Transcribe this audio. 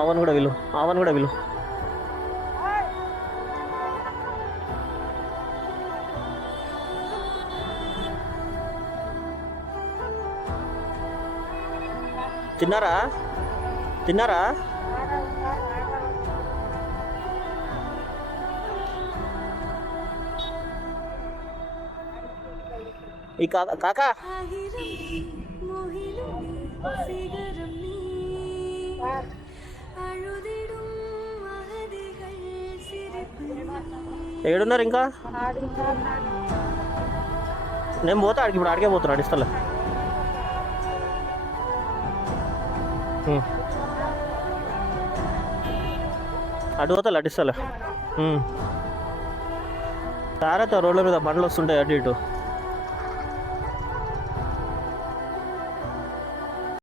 అవన్ కూడా విలు, అవన్ కూడా విలు. తిన్నారా తిన్నారా? ఈ కాకా ఏడున్నారు ఇంకా? నేను పోతా ఆడికి, ఇప్పుడు ఆడికే పోతున్నా, అడిస్తలే. అటు పోతా అడిస్తలే. జాగ్రత్త, రోడ్ల మీద బండ్లు వస్తుంటాయి అటు ఇటు.